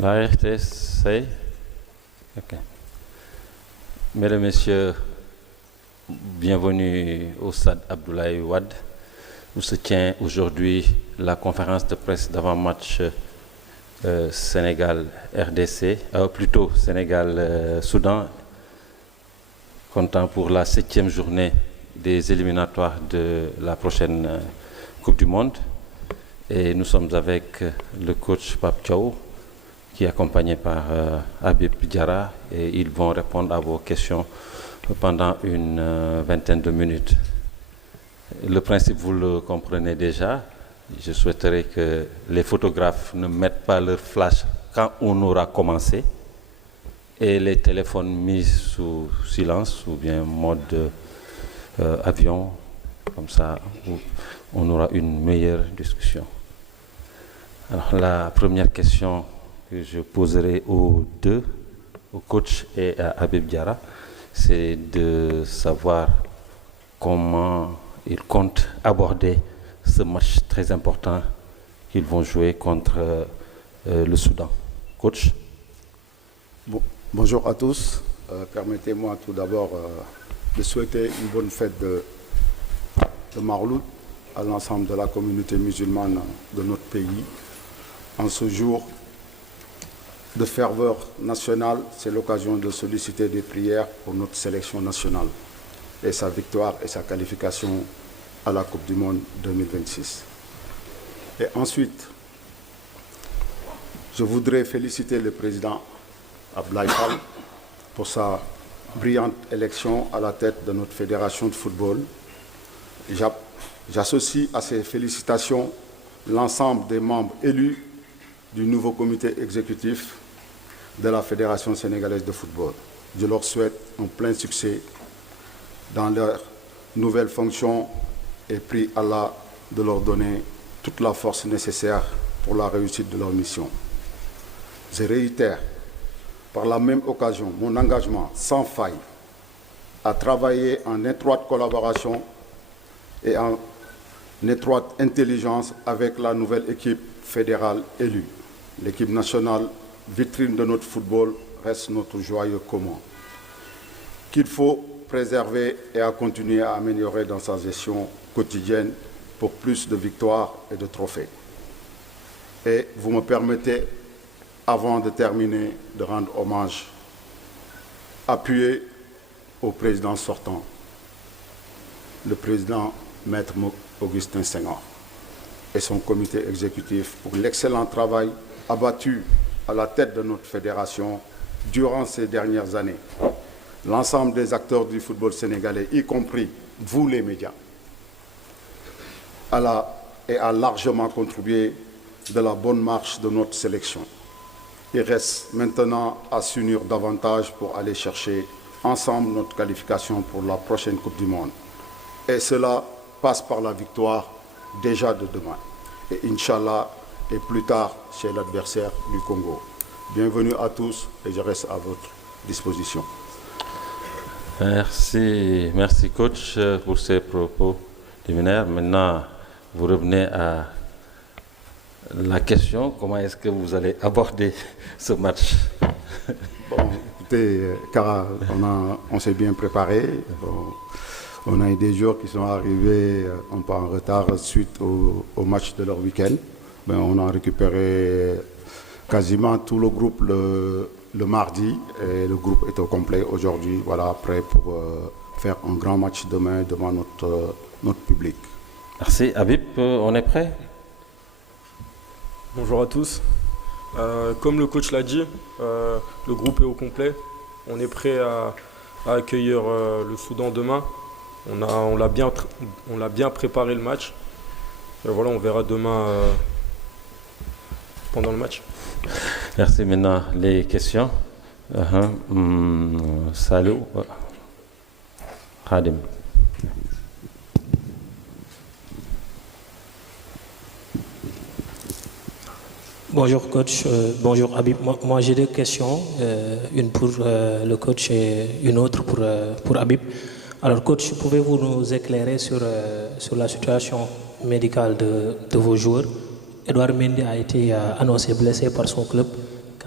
La RTC. Ok. Mesdames et messieurs, bienvenue au stade Abdoulaye Wade, où se tient aujourd'hui la conférence de presse d'avant-match Sénégal-RDC, plutôt Sénégal-Soudan, comptant pour la 7e journée des éliminatoires de la prochaine Coupe du Monde. Et nous sommes avec le coach Pape Thiaw, qui est accompagné par Habib Diarra, et ils vont répondre à vos questions pendant une vingtaine de minutes. Le principe, vous le comprenez déjà. Je souhaiterais que les photographes ne mettent pas leur flash quand on aura commencé et les téléphones mis sous silence ou bien mode avion, comme ça on aura une meilleure discussion. Alors la première question que je poserai aux deux, au coach et à Habib Diarra, c'est de savoir comment ils comptent aborder ce match très important qu'ils vont jouer contre le Soudan. Coach. Bonjour à tous. Permettez-moi tout d'abord de souhaiter une bonne fête de Mawlud à l'ensemble de la communauté musulmane de notre pays. En ce jour de ferveur nationale, c'est l'occasion de solliciter des prières pour notre sélection nationale et sa victoire et sa qualification à la Coupe du Monde 2026. Et ensuite, je voudrais féliciter le président Abdoulaye Wade pour sa brillante élection à la tête de notre fédération de football. J'associe à ces félicitations l'ensemble des membres élus du nouveau comité exécutif de la Fédération sénégalaise de football. Je leur souhaite un plein succès dans leurs nouvelles fonctions et prie Allah de leur donner toute la force nécessaire pour la réussite de leur mission. Je réitère par la même occasion mon engagement sans faille à travailler en étroite collaboration et en étroite intelligence avec la nouvelle équipe fédérale élue. L'équipe nationale, vitrine de notre football, reste notre joyeux commun, qu'il faut préserver et à continuer à améliorer dans sa gestion quotidienne pour plus de victoires et de trophées. Et vous me permettez, avant de terminer, de rendre hommage appuyé au président sortant, le président Maître Augustin Senghor et son comité exécutif pour l'excellent travail abattu à la tête de notre fédération durant ces dernières années. L'ensemble des acteurs du football sénégalais, y compris vous les médias, a largement contribué de la bonne marche de notre sélection. Il reste maintenant à s'unir davantage pour aller chercher ensemble notre qualification pour la prochaine Coupe du Monde. Et cela passe par la victoire déjà de demain. Et Inch'Allah, et plus tard chez l'adversaire du Congo. Bienvenue à tous et je reste à votre disposition. Merci coach pour ces propos liminaires. Maintenant, vous revenez à la question, comment est-ce que vous allez aborder ce match? Bon, écoutez, car on s'est bien préparé. Bon, on a eu des joueurs qui sont arrivés un peu en retard suite au match de leur week-end. Ben, on a récupéré quasiment tout le groupe le mardi et le groupe est au complet aujourd'hui, voilà, prêt pour faire un grand match demain devant notre public. Merci. Habib, on est prêt? Bonjour à tous. Comme le coach l'a dit, le groupe est au complet. On est prêt à accueillir le Soudan demain. On l'a bien préparé le match. Et voilà, on verra demain pendant le match. Merci. Maintenant, les questions. Salut. Khadim. Bonjour coach, bonjour Habib. Moi j'ai deux questions, une pour le coach et une autre pour Habib. Alors coach, pouvez-vous nous éclairer sur la situation médicale de vos joueurs? Edouard Mendy a été annoncé blessé par son club.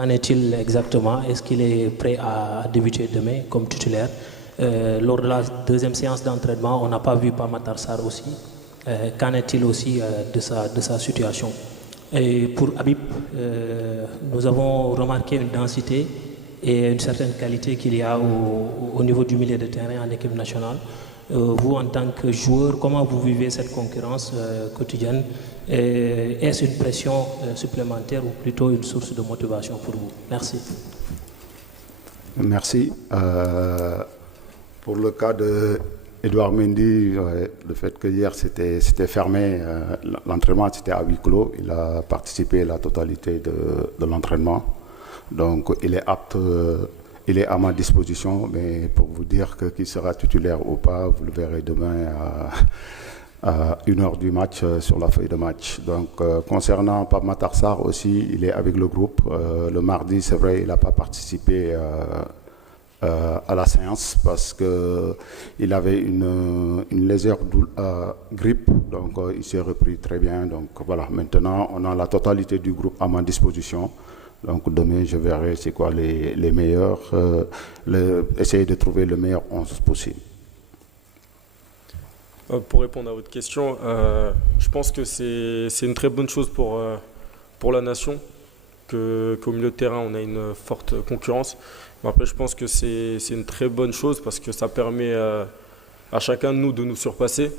Qu'en est-il exactement? Est-ce qu'il est prêt à débuter demain comme titulaire? Lors de la deuxième séance d'entraînement, on n'a pas vu Pape Sarr aussi. Qu'en est-il aussi de sa situation? Et pour Habib, nous avons remarqué une densité et une certaine qualité qu'il y a au niveau du milieu de terrain en équipe nationale. Vous, en tant que joueur, comment vous vivez cette concurrence quotidienne? Est-ce une pression supplémentaire ou plutôt une source de motivation pour vous? Merci. Merci. Pour le cas de Edouard Mendy, le fait que hier c'était fermé, l'entraînement c'était à huis clos, il a participé à la totalité de l'entraînement. Donc il est apte, il est à ma disposition, mais pour vous dire qu'il sera titulaire ou pas, vous le verrez demain à 1h du match sur la feuille de match. Donc concernant Pape Matar Sarr aussi, il est avec le groupe. Le mardi, c'est vrai, il n'a pas participé à la séance parce qu'il avait une légère grippe, donc il s'est repris très bien. Donc voilà, maintenant on a la totalité du groupe à ma disposition. Donc demain je verrai c'est quoi les meilleurs, essayer de trouver le meilleur 11 possible. Pour répondre à votre question, je pense que c'est une très bonne chose pour la nation qu'au milieu de terrain on a une forte concurrence. Mais après je pense que c'est une très bonne chose parce que ça permet à chacun de nous surpasser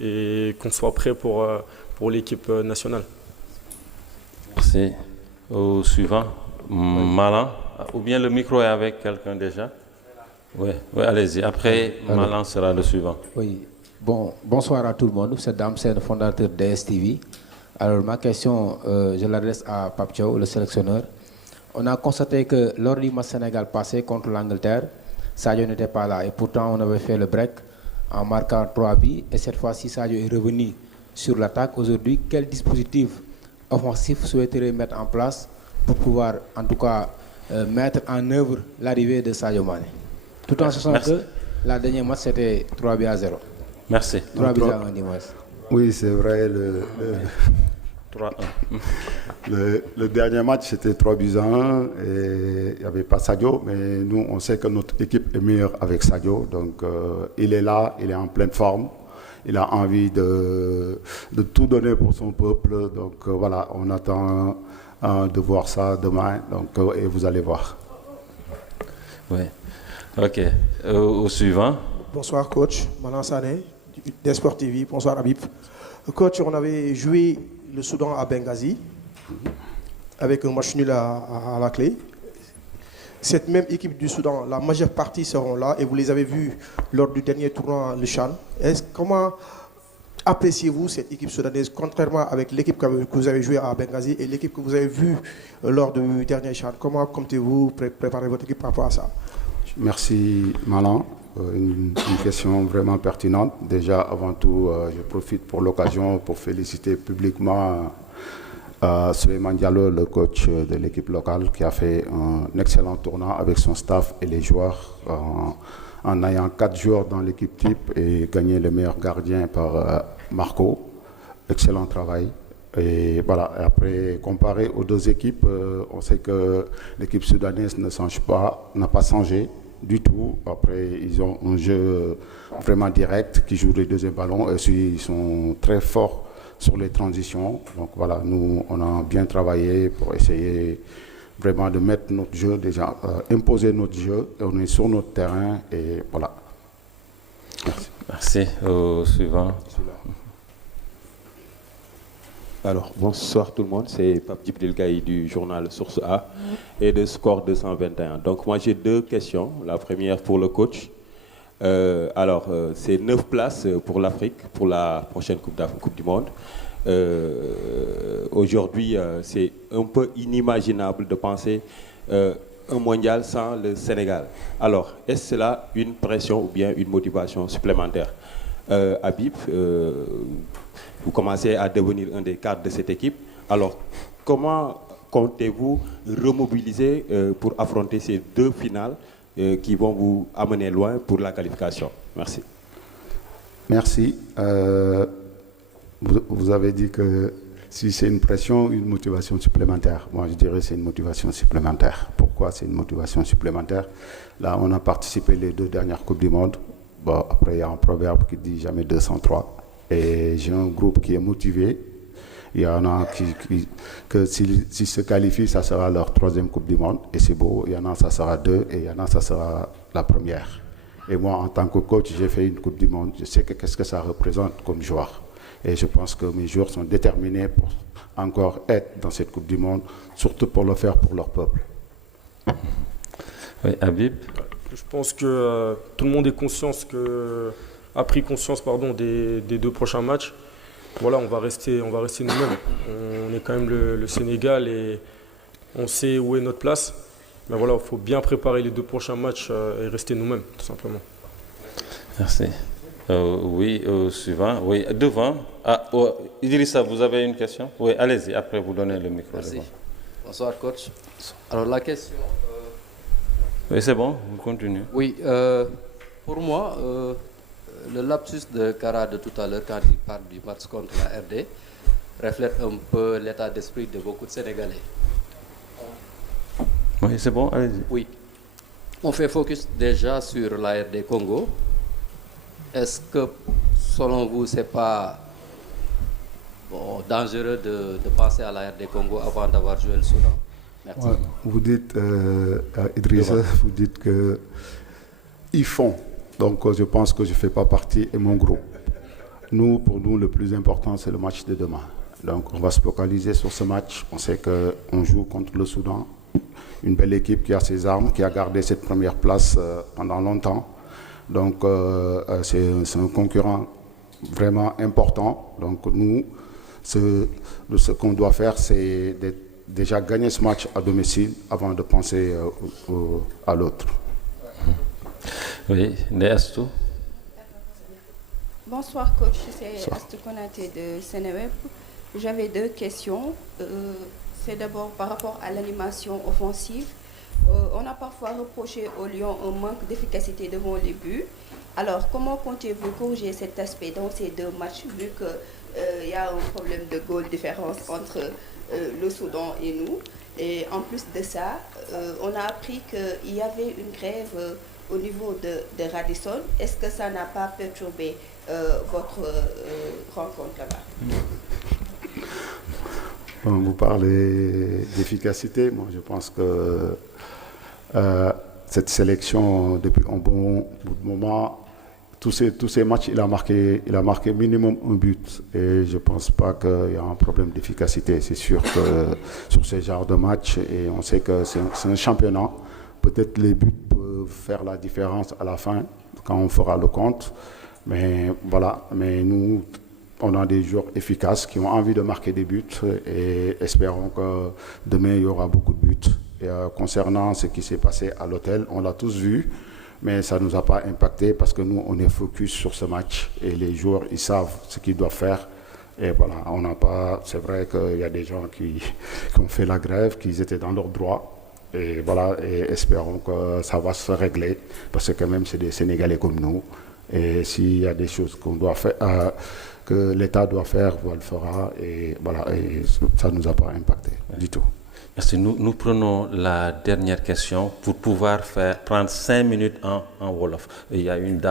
et qu'on soit prêt pour l'équipe nationale. Merci. Au suivant, Malan, ou bien le micro est avec quelqu'un déjà? Oui, allez-y. Après, Malan sera le suivant. Oui. Bonsoir à tout le monde. C'est Dame, c'est le fondateur de DSTV. Alors ma question, je l'adresse à Pape Thiaw, le sélectionneur. On a constaté que lors du match Sénégal passé contre l'Angleterre, Sadio n'était pas là et pourtant on avait fait le break en marquant 3 buts et cette fois-ci Sadio est revenu sur l'attaque. Aujourd'hui, quel dispositif offensif souhaiterait mettre en place pour pouvoir en tout cas mettre en œuvre l'arrivée de Sadio Mané, tout en sachant que la dernière match c'était 3-0. Merci. 3-1 dimanche. Oui, c'est vrai, 3-1. le dernier match c'était 3-1 et il n'y avait pas Sadio, mais nous on sait que notre équipe est meilleure avec Sadio, donc il est là, il est en pleine forme. Il a envie de tout donner pour son peuple. Donc voilà, on attend de voir ça demain. Donc, et vous allez voir. Oui. OK. Au suivant. Bonsoir coach, Malan Sané, d'Esport TV. Bonsoir Habib. Coach, on avait joué le Soudan à Benghazi avec un match nul à la clé. Cette même équipe du Soudan, la majeure partie seront là et vous les avez vus lors du dernier tournoi, le CHAN. Comment appréciez-vous cette équipe soudanaise, contrairement avec l'équipe que vous avez jouée à Benghazi et l'équipe que vous avez vue lors du dernier CHAN? Comment comptez-vous préparer votre équipe par rapport à ça? Merci Malan. Une question vraiment pertinente. Déjà, avant tout, je profite pour l'occasion pour féliciter publiquement Souleymane Diallo, le coach de l'équipe locale, qui a fait un excellent tournoi avec son staff et les joueurs en ayant 4 joueurs dans l'équipe type et gagné le meilleur gardien par Marco. Excellent travail. Et voilà, après, comparé aux deux équipes, on sait que l'équipe soudanaise n'a pas changé du tout. Après, ils ont un jeu vraiment direct qui joue les deuxième ballons et ils sont très forts sur les transitions. Donc voilà, nous, on a bien travaillé pour essayer vraiment de mettre notre jeu, déjà imposer notre jeu. Et on est sur notre terrain et voilà. Merci. Merci. Au suivant. Alors, bonsoir tout le monde, c'est Pape Djibril Gaï du journal Source A et de Score 221. Donc moi j'ai 2 questions. La première pour le coach. C'est 9 places pour l'Afrique pour la prochaine Coupe du Monde. Aujourd'hui, c'est un peu inimaginable de penser un mondial sans le Sénégal. Alors, est-ce cela une pression ou bien une motivation supplémentaire? Habib, vous commencez à devenir un des cadres de cette équipe. Alors, comment comptez-vous remobiliser pour affronter ces 2 finales qui vont vous amener loin pour la qualification? Merci. Merci. Vous avez dit que si c'est une pression, une motivation supplémentaire. Moi, je dirais que c'est une motivation supplémentaire. Pourquoi c'est une motivation supplémentaire? Là, on a participé les 2 dernières Coupes du Monde. Bon, après, il y a un proverbe qui dit jamais 203. Et j'ai un groupe qui est motivé. Il y en a que s'ils se qualifient, ça sera leur 3e Coupe du Monde. Et c'est beau. Il y en a, ça sera 2. Et il y en a, ça sera la première. Et moi, en tant que coach, j'ai fait une Coupe du Monde. Je sais qu'est-ce que ça représente comme joueur. Et je pense que mes joueurs sont déterminés pour encore être dans cette Coupe du Monde, surtout pour le faire pour leur peuple. Oui, Habib? Je pense que tout le monde a pris conscience des 2 prochains matchs. Voilà, on va rester nous-mêmes. On est quand même le Sénégal et on sait où est notre place. Mais voilà, il faut bien préparer les 2 prochains matchs et rester nous-mêmes, tout simplement. Merci. Oui, suivant. Oui, devant. Idrissa, vous avez une question? Oui, allez-y, après vous donnez le micro. Merci. Bonsoir, coach. Alors, la question... Oui, c'est bon, vous continuez. Oui, pour moi, le lapsus de Kara de tout à l'heure, quand il parle du match contre la RD, reflète un peu l'état d'esprit de beaucoup de Sénégalais. Oui, c'est bon, allez-y. Oui. On fait focus déjà sur la RD Congo. Est-ce que, selon vous, c'est pas dangereux de penser à la RD Congo avant d'avoir joué le Soudan? Merci. Ouais, vous dites, Idrissa, vous dites qu'ils font. Donc, je pense que je ne fais pas partie et mon groupe. Pour nous, le plus important, c'est le match de demain. Donc, on va se focaliser sur ce match. On sait qu'on joue contre le Soudan. Une belle équipe qui a ses armes, qui a gardé cette première place pendant longtemps. Donc, c'est un concurrent vraiment important. Donc, nous, ce qu'on doit faire, c'est déjà gagner ce match à domicile avant de penser à l'autre. Oui, Néastou. Bonsoir coach, c'est Astou Konaté de Sénéweb. J'avais 2 questions. C'est d'abord par rapport à l'animation offensive. On a parfois reproché aux Lions un manque d'efficacité devant les buts. Alors, comment comptez-vous corriger cet aspect dans ces 2 matchs, vu qu'il y a un problème de goal différence entre le Soudan et nous? Et en plus de ça, on a appris qu'il y avait une grève au niveau de Radisson. Est-ce que ça n'a pas perturbé votre rencontre là-bas? Vous parlez d'efficacité. Moi, je pense que cette sélection, depuis un bon bout de moment, tous ces matchs, il a marqué minimum un but. Et je ne pense pas qu'il y a un problème d'efficacité. C'est sûr que sur ce genre de match, et on sait que c'est un championnat, peut-être les buts peuvent faire la différence à la fin, quand on fera le compte. Mais voilà, mais nous, on a des joueurs efficaces qui ont envie de marquer des buts et espérons que demain, il y aura beaucoup de buts. Et, concernant ce qui s'est passé à l'hôtel, on l'a tous vu, mais ça ne nous a pas impacté parce que nous, on est focus sur ce match et les joueurs, ils savent ce qu'ils doivent faire. Et voilà, on n'a pas... C'est vrai qu'il y a des gens qui ont fait la grève, qui étaient dans leurs droits. Et voilà, et espérons que ça va se régler parce que quand même, c'est des Sénégalais comme nous. Et s'il y a des choses qu'on doit faire, que l'État doit faire, on le fera. Et voilà, et ça ne nous a pas impacté du tout. Merci. Nous prenons la dernière question pour pouvoir prendre 5 minutes en Wolof. Il y a une dame.